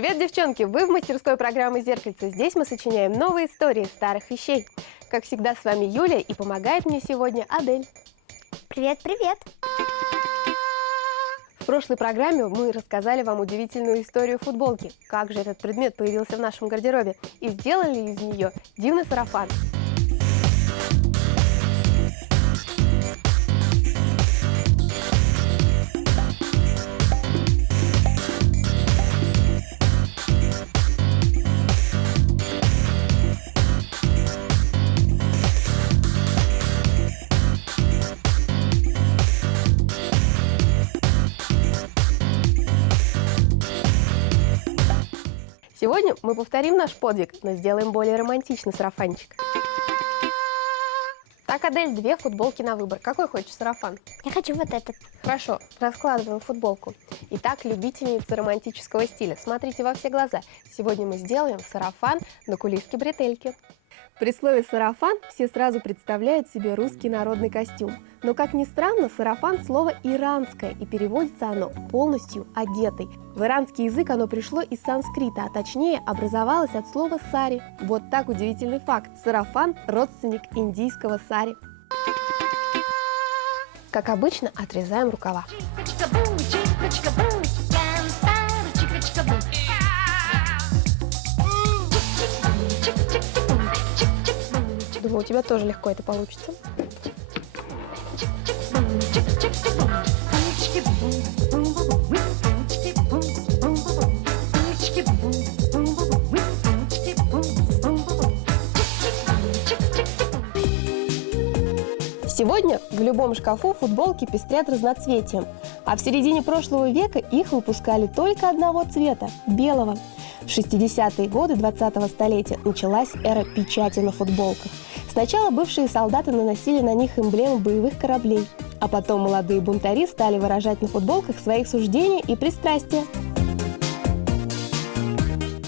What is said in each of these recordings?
Привет, девчонки! Вы в мастерской программы «Зеркальце». Здесь мы сочиняем новые истории старых вещей. Как всегда, с вами Юля, и помогает мне сегодня Адель. Привет-привет! В прошлой программе мы рассказали вам удивительную историю футболки. Как же этот предмет появился в нашем гардеробе. И сделали из нее дивный сарафан. Сегодня мы повторим наш подвиг, но сделаем более романтичный сарафанчик. Так, Адель, две футболки на выбор. Какой хочешь сарафан? Я хочу вот этот. Хорошо, раскладываем футболку. Итак, любительницы романтического стиля, смотрите во все глаза. Сегодня мы сделаем сарафан на кулиске-бретельке. При слове «сарафан» все сразу представляют себе русский народный костюм. Но, как ни странно, сарафан – слово иранское, и переводится оно полностью «одетый». В иранский язык оно пришло из санскрита, а точнее образовалось от слова «сари». Вот так удивительный факт. Сарафан – родственник индийского сари. Как обычно, отрезаем рукава. Думаю, у тебя тоже легко это получится. Сегодня в любом шкафу футболки пестрят разноцветием, а в середине прошлого века их выпускали только одного цвета – белого. В 60-е годы 20-го столетия началась эра печати на футболках. Сначала бывшие солдаты наносили на них эмблемы боевых кораблей, а потом молодые бунтари стали выражать на футболках свои суждения и пристрастия.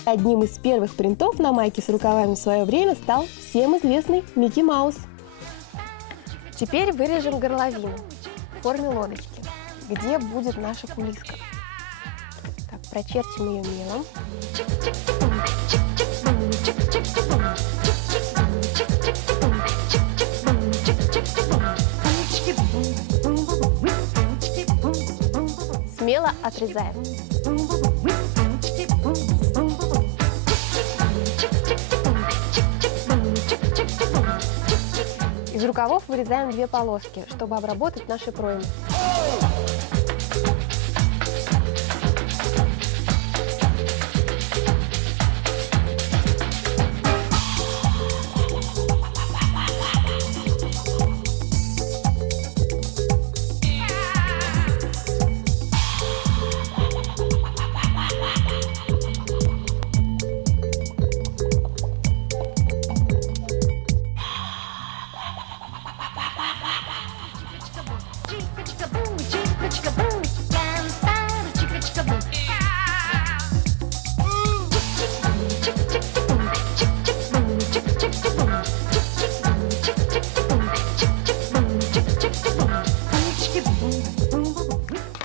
Одним из первых принтов на майке с рукавами в свое время стал всем известный Микки Маус. Теперь вырежем горловину в форме лодочки, где будет наша кулиска. Так, прочертим ее мелом. Смело отрезаем. Из рукавов вырезаем две полоски, чтобы обработать наши проймы.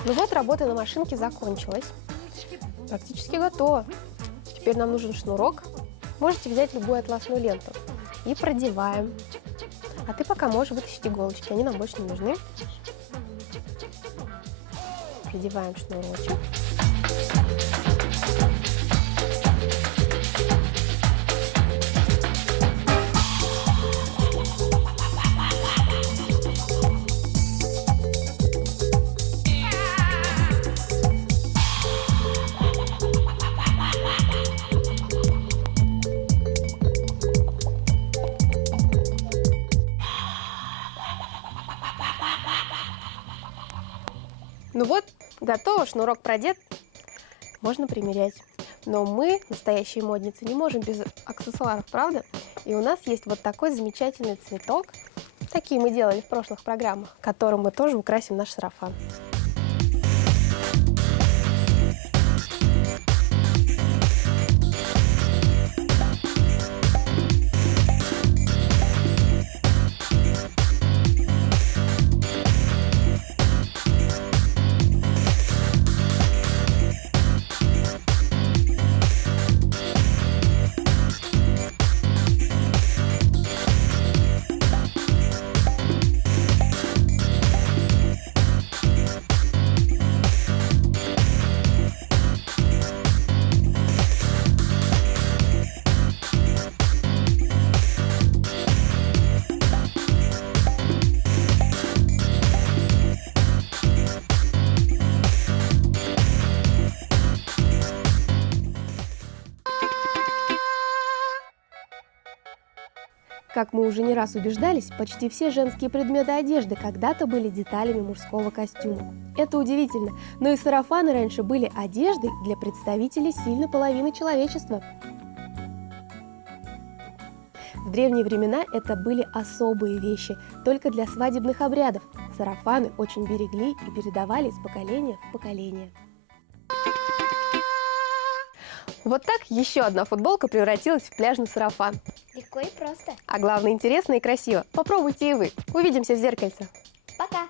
Ну вот, работа на машинке закончилась. Практически готово. Теперь нам нужен шнурок. Можете взять любую атласную ленту и продеваем. А ты пока можешь вытащить иголочки, они нам больше не нужны. Продеваем шнурочек. Ну вот, готово, шнурок продет, можно примерять. Но мы, настоящие модницы, не можем без аксессуаров, правда? И у нас есть вот такой замечательный цветок. Такие мы делали в прошлых программах, которым мы тоже украсим наш сарафан. Как мы уже не раз убеждались, почти все женские предметы одежды когда-то были деталями мужского костюма. Это удивительно, но и сарафаны раньше были одеждой для представителей сильной половины человечества. В древние времена это были особые вещи, только для свадебных обрядов. Сарафаны очень берегли и передавали из поколения в поколение. Вот так еще одна футболка превратилась в пляжный сарафан. Легко и просто. А главное, интересно и красиво. Попробуйте и вы. Увидимся в зеркальце. Пока!